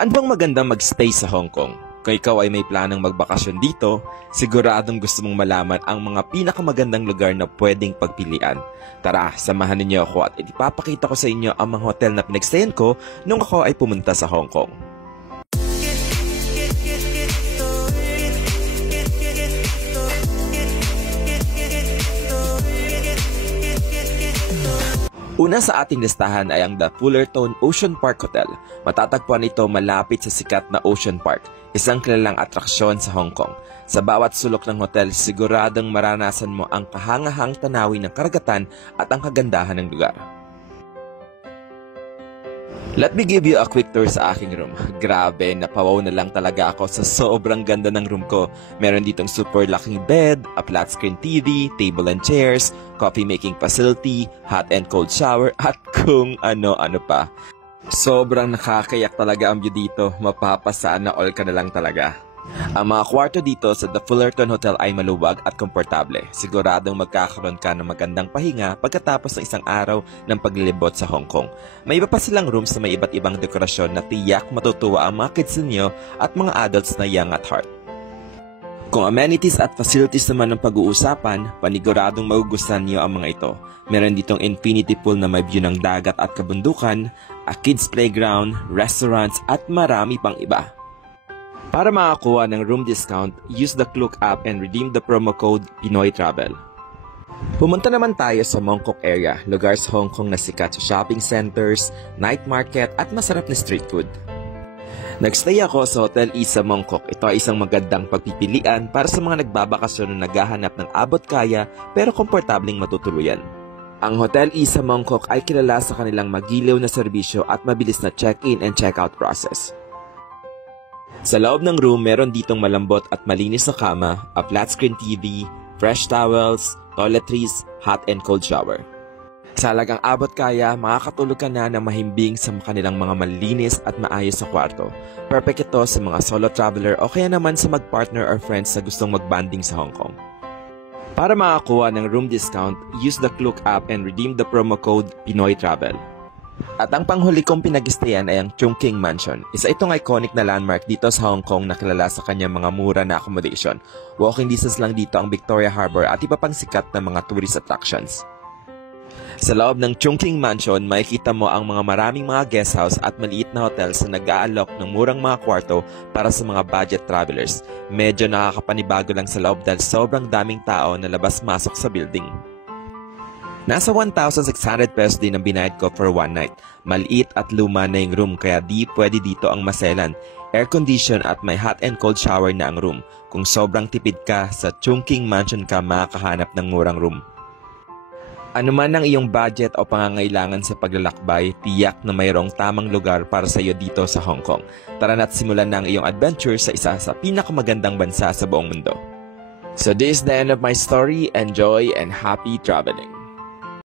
Saan bang magandang magstay sa Hong Kong? Kung ikaw ay may planong magbakasyon dito, siguradong gusto mong malaman ang mga pinakamagandang lugar na pwedeng pagpilian. Tara, samahan ninyo ako at ipapakita ko sa inyo ang mga hotel na pinagstayan ko nung ako ay pumunta sa Hong Kong. Una sa ating listahan ay ang The Fullerton Ocean Park Hotel. Matatagpuan ito malapit sa sikat na Ocean Park, isang kilalang atraksyon sa Hong Kong. Sa bawat sulok ng hotel, siguradong maranasan mo ang kahangahang tanawin ng karagatan at ang kagandahan ng lugar. Let me give you a quick tour sa aking room. Grabe, napawaw na lang talaga ako sa sobrang ganda ng room ko. Meron ditong super laking bed, a flat screen TV, table and chairs, coffee making facility, hot and cold shower, at kung ano-ano pa. Sobrang nakakayak talaga ang view dito. Mapapasana all ka na lang talaga. Ang mga kwarto dito sa The Fullerton Hotel ay maluwag at komportable. Siguradong magkakaroon ka ng magandang pahinga pagkatapos ng isang araw ng paglilibot sa Hong Kong. May iba pa silang rooms na may iba't ibang dekorasyon na tiyak matutuwa ang mga kids ninyo at mga adults na young at heart. Kung amenities at facilities naman ang pag-uusapan, paniguradong magugustuhan niyo ang mga ito. Meron ditong infinity pool na may view ng dagat at kabundukan, a kids playground, restaurants at marami pang iba. Para makakuha ng room discount, use the Klook app and redeem the promo code Pinoy Travel. Pumunta naman tayo sa Mong Kok area, lugar sa Hong Kong na sikat sa shopping centers, night market at masarap na street food. Nagstay ako sa Hotel Isa Mong Kok. Ito ay isang magandang pagpipilian para sa mga nagbabakasyon na naghahanap ng abot kaya pero komportabling matutuluyan. Ang Hotel Isa Mong Kok ay kilala sa kanilang magiliw na serbisyo at mabilis na check-in and check-out process. Sa loob ng room, meron ditong malambot at malinis na kama, a flat screen TV, fresh towels, toiletries, hot and cold shower. Sa halagang abot kaya, makakatulog ka na ng mahimbing sa kanilang mga malinis at maayos na kwarto. Perfect ito sa mga solo traveler o kaya naman sa mag-partner or friends na gustong mag-banding sa Hong Kong. Para makakuha ng room discount, use the Klook app and redeem the promo code Pinoy Travel. At ang panghuli kong pinag-stayan ay ang Chung King Mansion. Isa itong iconic na landmark dito sa Hong Kong na kilala sa kanyang mga mura na accommodation. Walking distance lang dito ang Victoria Harbour at iba pang sikat na mga tourist attractions. Sa loob ng Chung King Mansion, makikita mo ang mga maraming mga guest house at maliit na hotels na nag-aalok ng murang mga kwarto para sa mga budget travelers. Medyo nakakapanibago lang sa loob dahil sobrang daming tao na labas-masok sa building. Nasa 1,600 pesos din ang binayad ko for one night. Maliit at luma na yung room kaya di pwede dito ang maselan. Air condition at may hot and cold shower na ang room. Kung sobrang tipid ka, sa Chung King Mansion ka makakahanap ng murang room. Ano man ang iyong budget o pangangailangan sa paglalakbay, tiyak na mayroong tamang lugar para sa iyo dito sa Hong Kong. Tara na't simulan na ang iyong adventure sa isa sa pinakamagandang bansa sa buong mundo. So this is the end of my story. Enjoy and happy traveling!